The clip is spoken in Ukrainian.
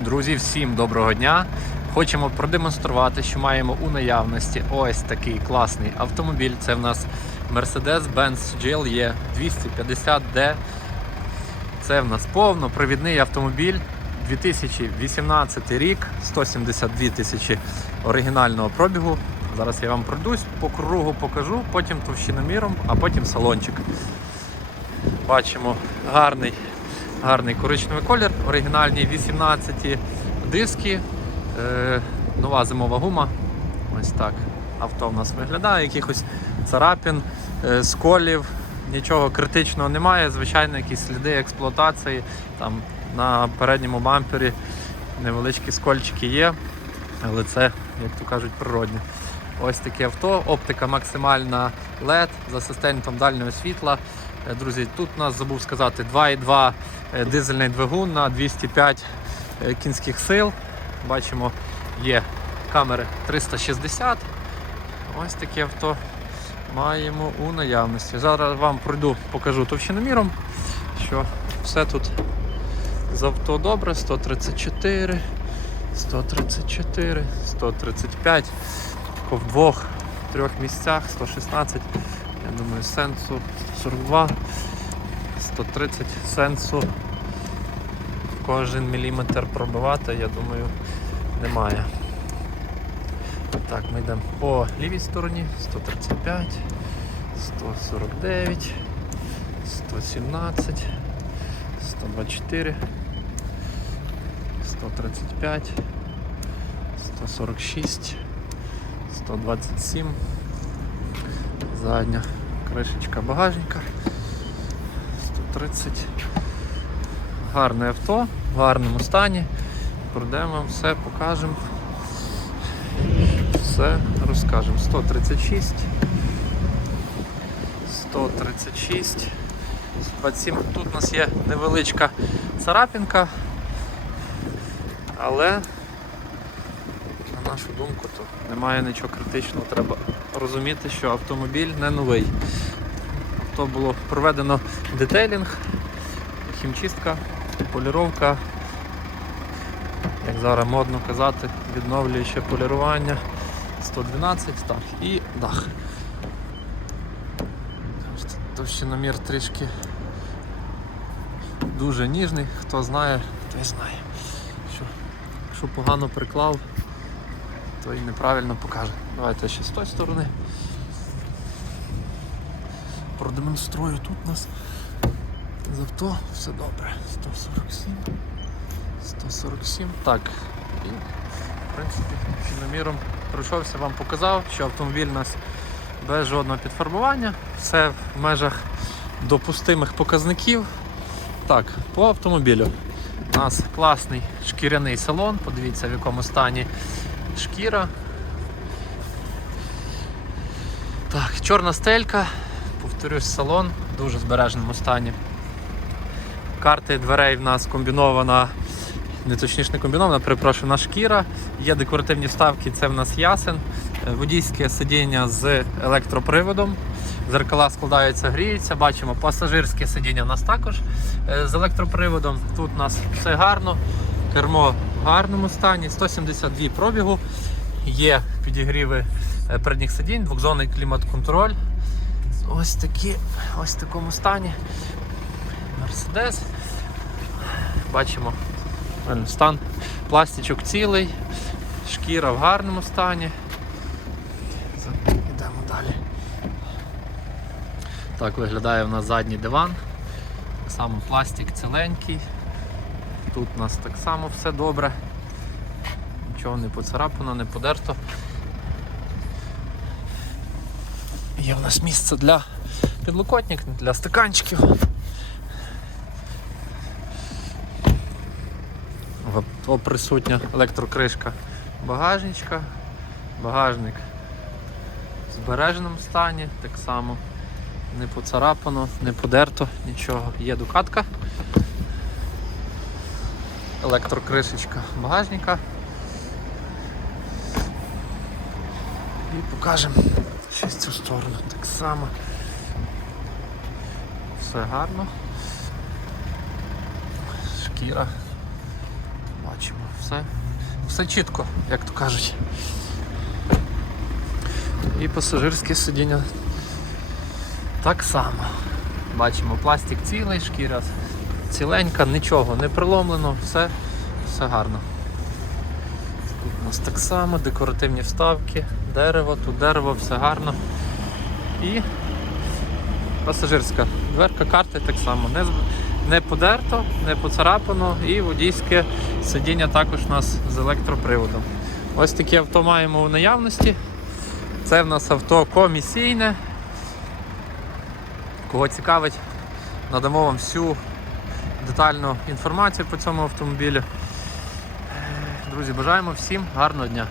Друзі, всім доброго дня! Хочемо продемонструвати, що маємо у наявності ось такий класний автомобіль. Це в нас Mercedes-Benz GLE 250D. Це в нас повнопривідний автомобіль. 2018 рік, 172 тисячі оригінального пробігу. Зараз я вам пройдусь по кругу покажу, потім товщиноміром, а потім салончик. Бачимо гарний, гарний коричневий колір, оригінальні 18 диски, е, нова зимова гума. Ось так авто в нас виглядає, якихось царапін, е, сколів, нічого критичного немає. Звичайно, якісь сліди експлуатації. Там на передньому бампері невеличкі скольчики є, але це, як то кажуть, природне. Ось таке авто, оптика максимальна LED з асистентом дальнього світла. Е, Друзі, тут у нас забув сказати 2,2 е, дизельний двигун на 205 е, кінських сил. Бачимо, є камери 360. Ось таке авто маємо у наявності. Зараз вам пройду, покажу товщиноміром, що все тут з авто добре. 134, 134, 135. Тако в двох, трьох місцях, 116. Я думаю, сенсу 142, 130 сенсу. Кожен міліметр пробивати, я думаю, немає. Так, ми йдемо по лівій стороні 135, 149, 117, 124, 135, 146, 127, задня кришечка багажника, 130. Гарне авто, в гарному стані. Пройдемо вам все, покажемо. Все розкажемо. 136. 136. 27. Тут у нас є невеличка царапінка, але нашу думку то немає нічого критичного. Треба розуміти, що автомобіль не новий. Авто було проведено детейлінг, хімчистка, поліровка, як зараз модно казати, відновлююче полірування 112 так, і дах. Товщиномір трішки дуже ніжний, хто знає, той знає. Що, якщо погано приклав, то і неправильно покаже. Давайте ще з тої сторони. Продемонструю тут у нас з авто все добре. 147. 147. Так. І в принципі фіноміром пройшовся, вам показав, що автомобіль у нас без жодного підфарбування, все в межах допустимих показників. Так, по автомобілю. У нас класний шкіряний салон, подивіться в якому стані шкіра. Так, чорна стелька, повторюсь, салон в дуже збереженому стані. Карти дверей в нас комбінована, не точніше не комбінована, перепрошую, шкіра. Є декоративні вставки, це в нас ясен. Е, Водійське сидіння з електроприводом. Зеркала складаються, гріються. Бачимо пасажирське сидіння у нас також е, з електроприводом. Тут у нас все гарно. Кермо в гарному стані, 172 пробігу. Є підігріви е, передніх сидінь, двохзонний клімат-контроль. Ось такі, ось в такому стані. Мерседес. Бачимо стан пластичок цілий, шкіра в гарному стані. Йдемо далі. Так виглядає у нас задній диван. Так само пластик ціленький. Тут у нас так само все добре. Нічого не поцарапано, не подерто. Є в нас місце для підлокотник, для стаканчиків. Авто присутня електрокришка багажничка, багажник в збереженому стані, так само не поцарапано, не подерто, нічого. Є дукатка, електрокришечка багажника. І покажемо ще з цю сторону так само. Все гарно. Шкіра. Бачимо, все, все чітко, як то кажуть. І пасажирське сидіння так само. Бачимо, пластик цілий, шкіра ціленька, нічого не приломлено, все, все гарно. Тут у нас так само, декоративні вставки, дерево, тут дерево, все гарно. І пасажирська дверка карти так само. Не, не подерто, не поцарапано і водійське сидіння також у нас з електроприводом. Ось такі авто маємо у наявності. Це в нас авто комісійне. Кого цікавить, надамо вам всю детальну інформацію по цьому автомобілю. Друзі, бажаємо всім гарного дня!